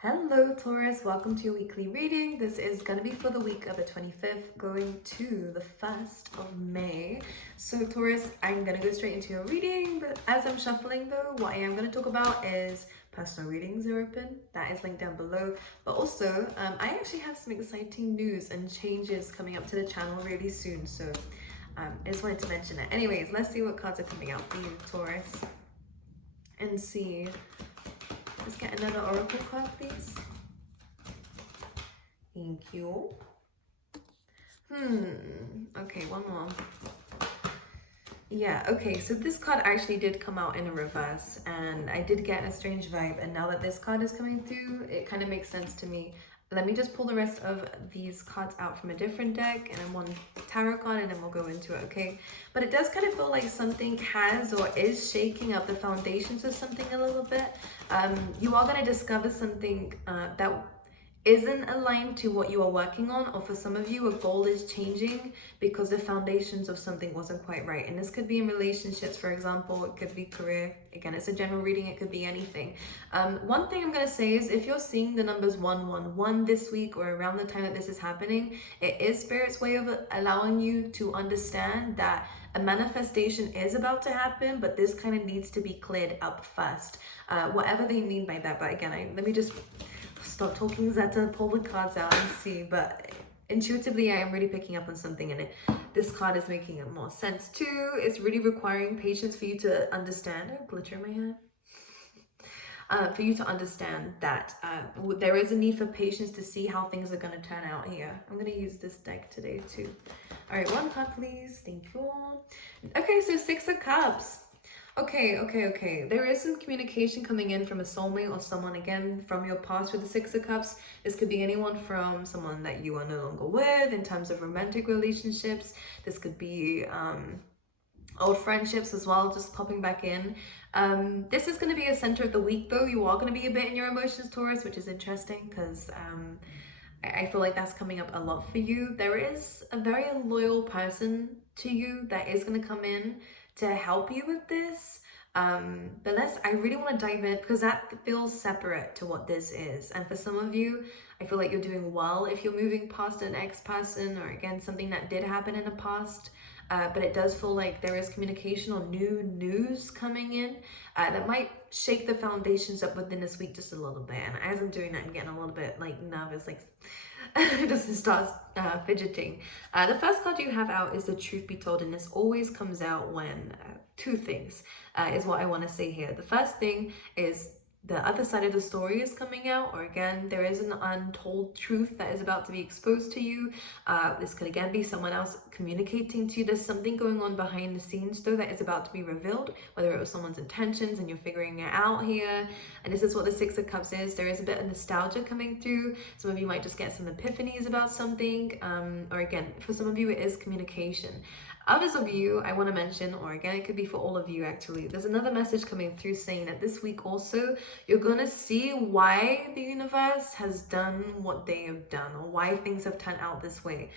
Hello Taurus, welcome to your weekly reading. This is going to be for the week of the 25th going to the 1st of May. So Taurus, I'm going to go straight into your reading, but as I'm shuffling though, what I am going to talk about is personal readings are open. That is linked down below. But also, I actually have some exciting news and changes coming up to the channel really soon. So I just wanted to mention it. Anyways, let's see what cards are coming out for you, Taurus. And see. Let's get another oracle card, please. Thank you. Okay, one more. Yeah, okay, so this card actually did come out in a reverse, and I did get a strange vibe, and now that this card is coming through, it kind of makes sense to me. Let me just pull the rest of these cards out from a different deck, and then one tarot card, and then we'll go into it, okay? But it does kind of feel like something has or is shaking up the foundations of something a little bit. You are going to discover something that isn't aligned to what you are working on, or for some of you a goal is changing because the foundations of something wasn't quite right. And this could be in relationships, for example. It could be career. Again, it's a general reading. It could be anything. One thing I'm going to say is if you're seeing the numbers 111 this week or around the time that this is happening, it is Spirit's way of allowing you to understand that a manifestation is about to happen, but this kind of needs to be cleared up first. Whatever they mean by that. But again, let me just stop talking Zeta, pull the cards out and see. But intuitively, I am really picking up on something in it. This card is making more sense too. It's really requiring patience for you to understand. I have glitter in my hair. For you to understand that there is a need for patience to see how things are going to turn out here. I'm going to use this deck today too. All right, one card please. Thank you. Okay, so 6 of Cups. Okay. There is some communication coming in from a soulmate or someone, again, from your past with the 6 of Cups. This could be anyone from someone that you are no longer with in terms of romantic relationships. This could be old friendships as well, just popping back in. This is going to be a center of the week, though. You are going to be a bit in your emotions, Taurus, which is interesting because I feel like that's coming up a lot for you. There is a very loyal person to you that is going to come in to help you with this. But I really want to dive in because that feels separate to what this is. And for some of you, I feel like you're doing well if you're moving past an ex-person or again, something that did happen in the past. But it does feel like there is communication or new news coming in that might shake the foundations up within this week just a little bit. And as I'm doing that, I'm getting a little bit like nervous, like just starts fidgeting. The first card you have out is the Truth Be Told, and this always comes out when two things is what I want to say here. The first thing is the other side of the story is coming out, or again, there is an untold truth that is about to be exposed to you. This could again be someone else communicating to you. There's something going on behind the scenes though that is about to be revealed, whether it was someone's intentions and you're figuring it out here. And this is what the 6 of Cups is. There is a bit of nostalgia coming through. Some of you might just get some epiphanies about something, or again, for some of you it is communication. Others of you, I want to mention, or again, it could be for all of you actually, there's another message coming through saying that this week also, you're going to see why the universe has done what they have done, or why things have turned out this way.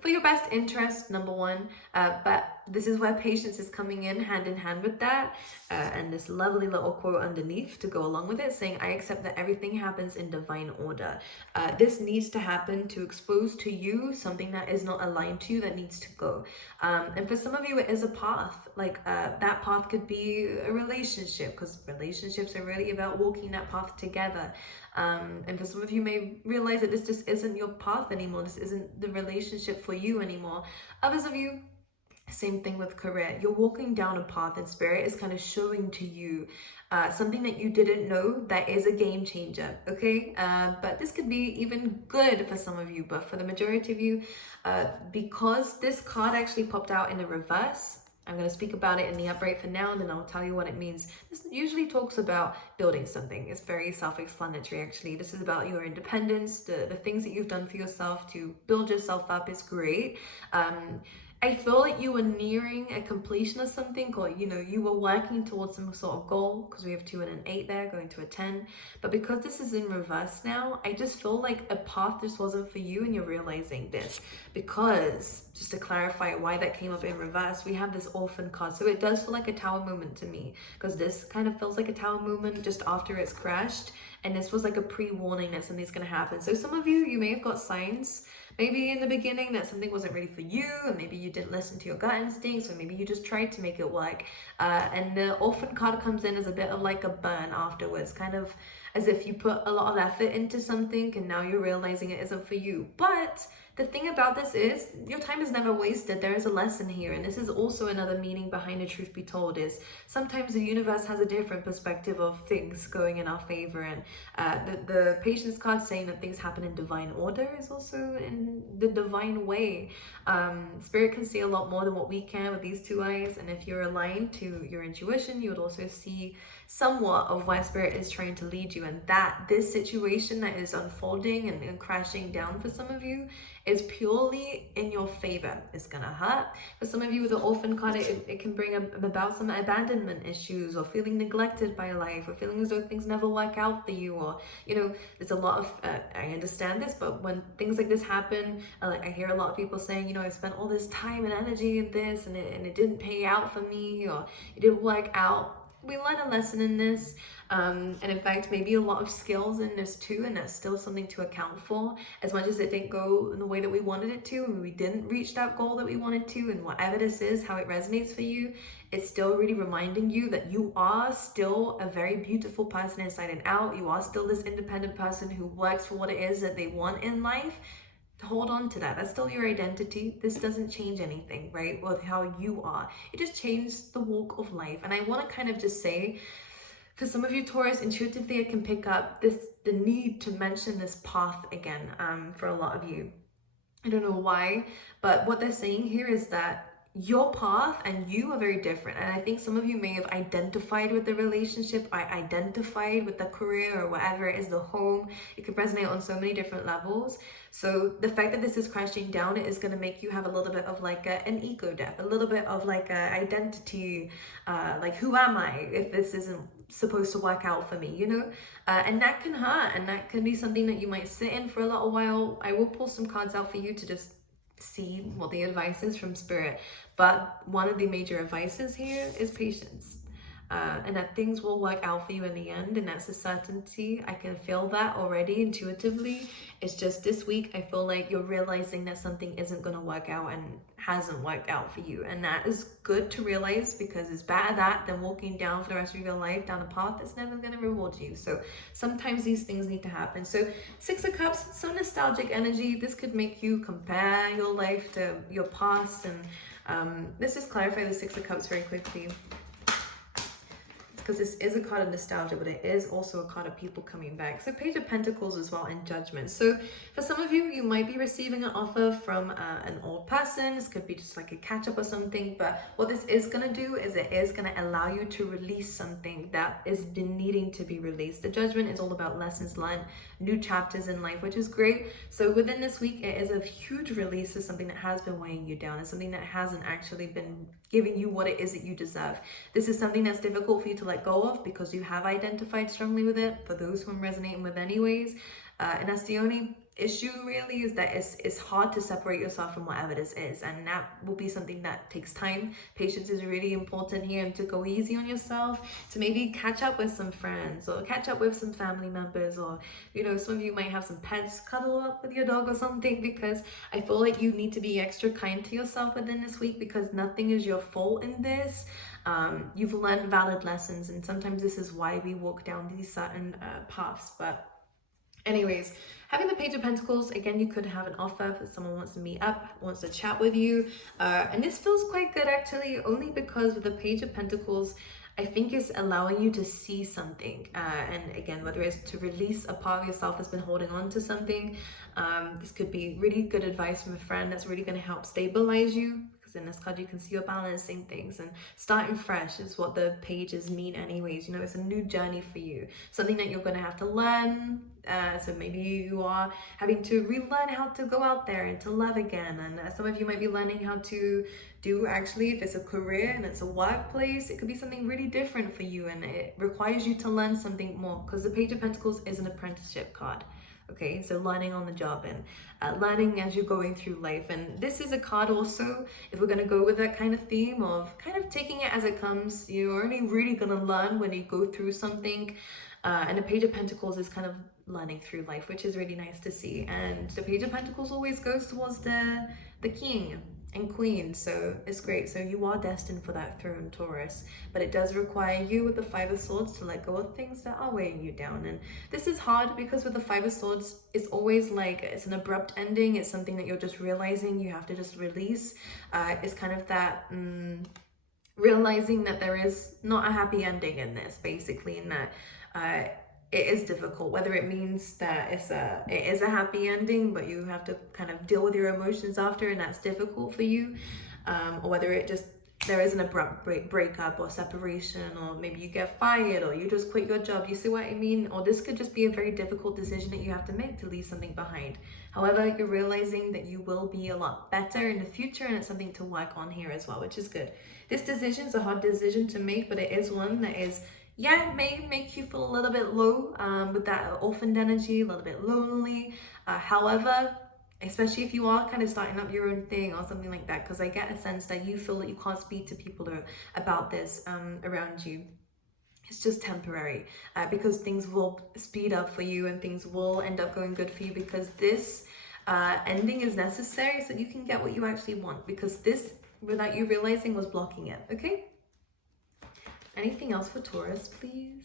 For your best interest, number one, but this is where patience is coming in hand with that. And this lovely little quote underneath to go along with it saying, I accept that everything happens in divine order. This needs to happen to expose to you something that is not aligned to you that needs to go. And for some of you, it is a path. Like that path could be a relationship, because relationships are really about walking that path together. And for some of you may realize that this just isn't your path anymore. This isn't the relationship for you anymore. Others of you, same thing with career. You're walking down a path and Spirit is kind of showing to you something that you didn't know that is a game changer, okay? But this could be even good for some of you, but for the majority of you, because this card actually popped out in the reverse, I'm going to speak about it in the upright for now, and then I'll tell you what it means. This usually talks about building something. It's very self-explanatory, actually. This is about your independence, the things that you've done for yourself to build yourself up is great. I feel like you were nearing a completion of something, or you were working towards some sort of goal, because we have 2 and an 8 there going to a 10. But because this is in reverse now, I just feel like a path just wasn't for you, and you're realizing this. Because just to clarify why that came up in reverse, we have this orphan card. So it does feel like a tower moment to me, because this kind of feels like a tower moment just after it's crashed. and this was like a pre-warning that something's going to happen. So some of you may have got signs maybe in the beginning that something wasn't ready for you, and maybe you didn't listen to your gut instincts, or maybe you just tried to make it work. And the orphan card comes in as a bit of like a burn afterwards, kind of as if you put a lot of effort into something and now you're realizing it isn't for you. But the thing about this is your time is never wasted. There is a lesson here, and this is also another meaning behind the truth be told, is sometimes the universe has a different perspective of things going in our favor. And the patience card saying that things happen in divine order is also in the divine way. Spirit can see a lot more than what we can with these two eyes, and if you're aligned to your intuition, you would also see somewhat of where spirit is trying to lead you, and that this situation that is unfolding and crashing down for some of you is purely in your favor. It's gonna hurt. For some of you with the orphan card, it can bring about some abandonment issues, or feeling neglected by life, or feeling as though things never work out for you, or there's a lot of I understand this, but when things like this happen, like I hear a lot of people saying, I spent all this time and energy in this, and it didn't pay out for me, or it didn't work out. We learn a lesson in this, and in fact maybe a lot of skills in this too, and that's still something to account for. As much as it didn't go in the way that we wanted it to, and we didn't reach that goal that we wanted to, and whatever this is, how it resonates for you, it's still really reminding you that you are still a very beautiful person inside and out. You are still this independent person who works for what it is that they want in life. Hold on to that. That's still your identity. This doesn't change anything, right, with how you are. It just changed the walk of life. And I want to kind of just say, for some of you Taurus, intuitively I can pick up the need to mention this path again, for a lot of you. I don't know why, but what they're saying here is that your path and you are very different. And I think some of you may have identified with the relationship, identified with the career, or whatever it is, the home. It could resonate on so many different levels. So the fact that this is crashing down, it is going to make you have a little bit of like an ego death, a little bit of like a identity, like who am I if this isn't supposed to work out for me, and that can hurt, and that can be something that you might sit in for a little while. I will pull some cards out for you to just see what the advice is from spirit, but one of the major advices here is patience, and that things will work out for you in the end, and that's a certainty. I can feel that already intuitively. It's just this week I feel like you're realizing that something isn't going to work out and hasn't worked out for you, and that is good to realize, because it's better that than walking down for the rest of your life down a path that's never going to reward you. So sometimes these things need to happen. So 6 of Cups, so nostalgic energy. This could make you compare your life to your past, and let's just clarify the 6 of Cups very quickly, because this is a card of nostalgia, but it is also a card of people coming back. So Page of Pentacles as well, and Judgment. So for some of you, you might be receiving an offer from an old person. This could be just like a catch up or something, but what this is going to do is it is going to allow you to release something that has been needing to be released. The Judgment is all about lessons learned, new chapters in life, which is great. So within this week, it is a huge release of something that has been weighing you down, and something that hasn't actually been giving you what it is that you deserve. This is something that's difficult for you to let go of, because you have identified strongly with it, for those who I'm resonating with anyways, and that's the only issue really, is that it's hard to separate yourself from whatever this is, and that will be something that takes time. Patience is really important here, and to go easy on yourself, to maybe catch up with some friends, or catch up with some family members, or some of you might have some pets, cuddle up with your dog or something, because I feel like you need to be extra kind to yourself within this week, because nothing is your fault in this. You've learned valid lessons, and sometimes this is why we walk down these certain paths. But anyways, having the Page of Pentacles, again, you could have an offer if someone wants to meet up, wants to chat with you, and this feels quite good actually, only because with the Page of Pentacles, I think it's allowing you to see something, and again, whether it's to release a part of yourself that's been holding on to something, this could be really good advice from a friend that's really going to help stabilize you. In this card, you can see you're balancing things, and starting fresh is what the pages mean anyways. It's a new journey for you, something that you're going to have to learn. So maybe you are having to relearn how to go out there and to love again, and some of you might be learning how to do, actually, if it's a career and it's a workplace, it could be something really different for you, and it requires you to learn something more, because the Page of Pentacles is an apprenticeship card. Okay, so learning on the job, and learning as you're going through life. And this is a card also, if we're going to go with that kind of theme of kind of taking it as it comes, you're only really going to learn when you go through something. And the Page of Pentacles is kind of learning through life, which is really nice to see. And the Page of Pentacles always goes towards the king and queen, so it's great. So you are destined for that throne, Taurus, but it does require you with the Five of Swords to let go of things that are weighing you down. And this is hard because with the Five of Swords, it's always like it's an abrupt ending. It's something that you're just realizing you have to just release. It's kind of that realizing that there is not a happy ending in this, basically, and that it is difficult, whether it means that it is a happy ending, but you have to kind of deal with your emotions after, and that's difficult for you, or whether it just there is an abrupt breakup or separation, or maybe you get fired, or you just quit your job. You see what I mean? Or this could just be a very difficult decision that you have to make to leave something behind. However, you're realizing that you will be a lot better in the future, and it's something to work on here as well, which is good. This decision is a hard decision to make, but it is one that is, yeah, it may make you feel a little bit low with that orphaned energy, a little bit lonely. However, especially if you are kind of starting up your own thing or something like that, because I get a sense that you feel that you can't speak to people about this around you. It's just temporary because things will speed up for you and things will end up going good for you, because this ending is necessary so you can get what you actually want, because this, without you realizing, was blocking it. Okay? Anything else for Taurus, please?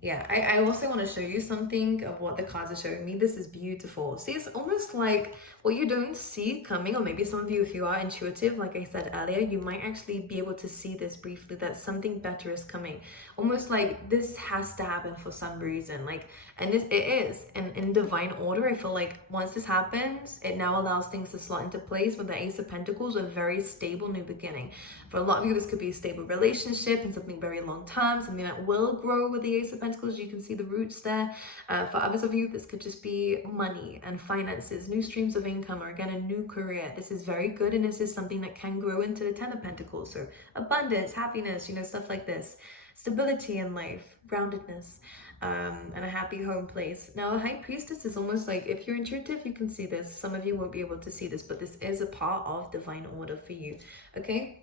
Yeah, I also want to show you something of what the cards are showing me. This is beautiful. See, it's almost like what you don't see coming, or maybe some of you, if you are intuitive, like I said earlier, you might actually be able to see this briefly, that something better is coming. Almost like this has to happen for some reason. Like, and it is. And in divine order, I feel like once this happens, it now allows things to slot into place with the Ace of Pentacles, a very stable new beginning. For a lot of you, this could be a stable relationship and something very long term, something that will grow with the Ace of Pentacles. You can see the roots there. For others of you, this could just be money and finances, new streams of income, or again, a new career. This is very good, and this is something that can grow into the Ten of Pentacles. So abundance, happiness, stuff like this. Stability in life, groundedness, and a happy home place. Now, a High Priestess is almost like, if you're intuitive, you can see this. Some of you won't be able to see this, but this is a part of divine order for you, okay?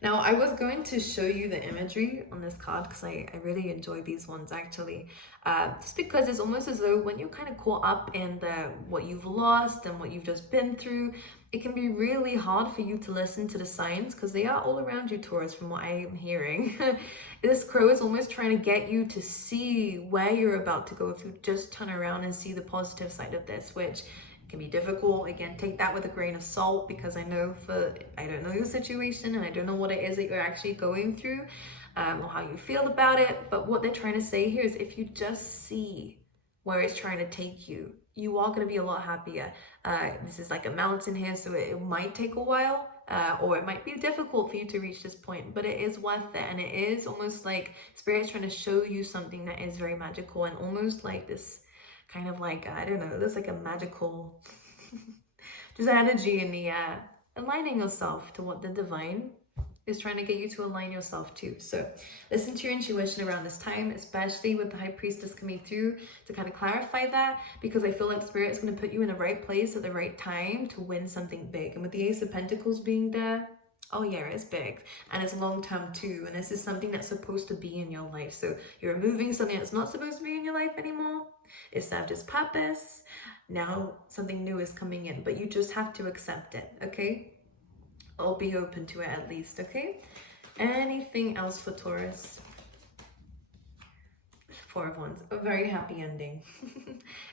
Now I was going to show you the imagery on this card because I really enjoy these ones actually, just because it's almost as though when you're kind of caught up in what you've lost and what you've just been through, it can be really hard for you to listen to the signs because they are all around you, Taurus, from what I am hearing. This crow is almost trying to get you to see where you're about to go if you just turn around and see the positive side of this, which can be difficult. Again, take that with a grain of salt, because I don't know your situation and I don't know what it is that you're actually going through, or how you feel about it. But what they're trying to say here is, if you just see where it's trying to take you, you are going to be a lot happier. This is like a mountain here, so it might take a while, or it might be difficult for you to reach this point, but it is worth it. And it is almost like Spirit's trying to show you something that is very magical, and almost like this kind of like, I don't know, there's like a magical just energy in the air, aligning yourself to what the divine is trying to get you to align yourself to. So listen to your intuition around this time, especially with the High Priestess coming through to kind of clarify that, because I feel like Spirit is going to put you in the right place at the right time to win something big. And with the Ace of Pentacles being there, oh yeah, it's big, and it's long term too, and this is something that's supposed to be in your life. So you're removing something that's not supposed to be in your life anymore. It served its purpose. Now something new is coming in, but you just have to accept it, okay? Or be open to it at least, okay? Anything else for Taurus? Four of Wands, a very happy ending.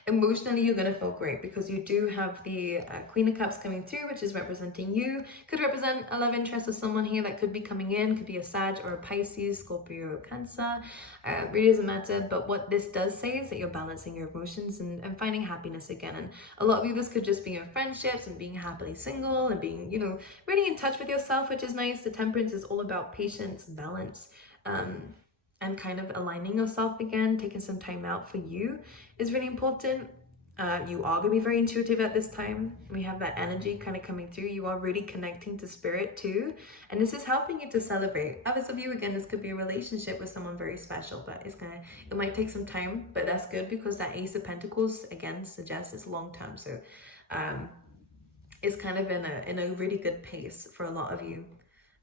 Emotionally, you're going to feel great because you do have the Queen of Cups coming through, which is representing you. Could represent a love interest of someone here that could be coming in. Could be a Sag or a Pisces, Scorpio, Cancer. Really doesn't matter. But what this does say is that you're balancing your emotions and finding happiness again. And a lot of you, this could just be in friendships and being happily single and being, really in touch with yourself, which is nice. The Temperance is all about patience and balance. And kind of aligning yourself again, taking some time out for you is really important. You are going to be very intuitive at this time. We have that energy kind of coming through. You are really connecting to Spirit too. And this is helping you to celebrate. Others of you, again, this could be a relationship with someone very special, but it might take some time, but that's good because that Ace of Pentacles, again, suggests it's long term. So it's kind of in a really good pace for a lot of you.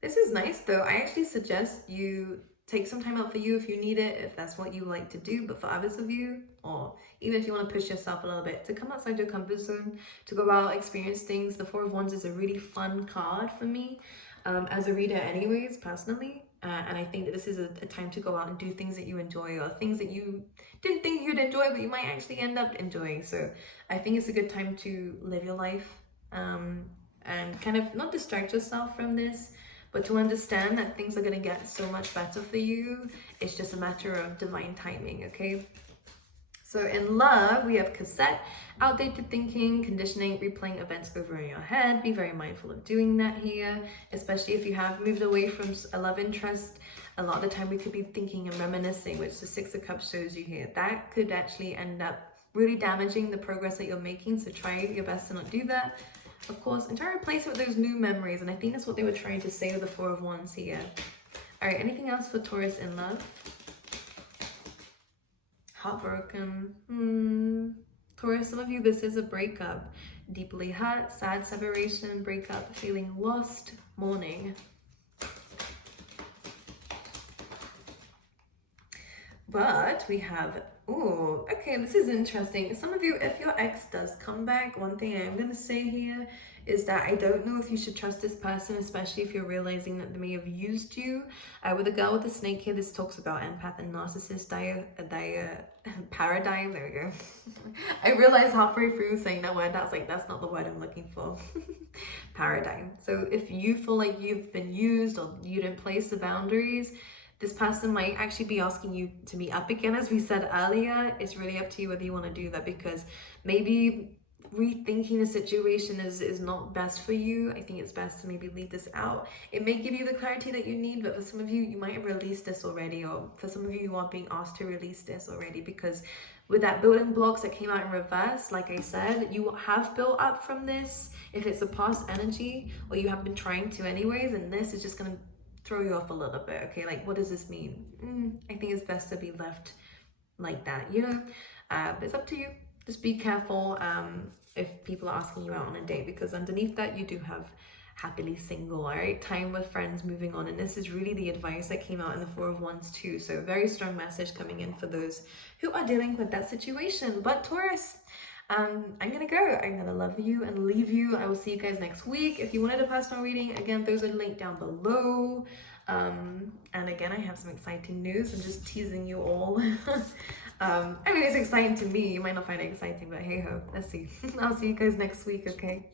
This is nice though. I actually suggest you take some time out for you if you need it, if that's what you like to do. But for others of you, or even if you want to push yourself a little bit, to come outside your comfort zone, to go out, experience things, the Four of Wands is a really fun card for me as a reader anyways, personally. And I think that this is a time to go out and do things that you enjoy, or things that you didn't think you'd enjoy, but you might actually end up enjoying. So I think it's a good time to live your life and kind of not distract yourself from this, but to understand that things are going to get so much better for you. It's just a matter of divine timing, okay? So in love, we have cassette, outdated thinking, conditioning, replaying events over in your head. Be very mindful of doing that here, especially if you have moved away from a love interest. A lot of the time we could be thinking and reminiscing, which the Six of Cups shows you here. That could actually end up really damaging the progress that you're making, so try your best to not do that. Of course, and try to replace it with those new memories, and I think that's what they were trying to say with the Four of Wands here. All right, anything else for Taurus in love? Heartbroken. Taurus, some of you, this is a breakup. Deeply hurt, sad separation, breakup, feeling lost, mourning. But we have, oh, okay, this is interesting. Some of you, if your ex does come back, one thing I am going to say here is that I don't know if you should trust this person, especially if you're realizing that they may have used you. With the girl with the snake here, this talks about empath and narcissist paradigm. There we go. I realized halfway through saying that word, I was like, that's not the word I'm looking for. Paradigm. So if you feel like you've been used or you didn't place the boundaries, this person might actually be asking you to meet up again. As we said earlier, it's really up to you whether you want to do that, because maybe rethinking the situation is not best for you. I think it's best to maybe leave this out. It may give you the clarity that you need, but for some of you, you might have released this already, or for some of you, you are being asked to release this already, because with that building blocks that came out in reverse, like I said, you have built up from this. If it's a past energy, or you have been trying to anyways, and this is just going to throw you off a little bit, okay? Like, what does this mean? I think it's best to be left like that, you know? But it's up to you. Just be careful if people are asking you out on a date, because underneath that, you do have happily single, all right? Time with friends, moving on. And this is really the advice that came out in the Four of Wands too. So very strong message coming in for those who are dealing with that situation. But Taurus, I'm gonna go. I'm gonna love you and leave you. I will see you guys next week. If you wanted a personal reading, again, those are linked down below. And again, I have some exciting news. I'm just teasing you all. I mean, it's exciting to me. You might not find it exciting, but hey ho, let's see. I'll see you guys next week, okay?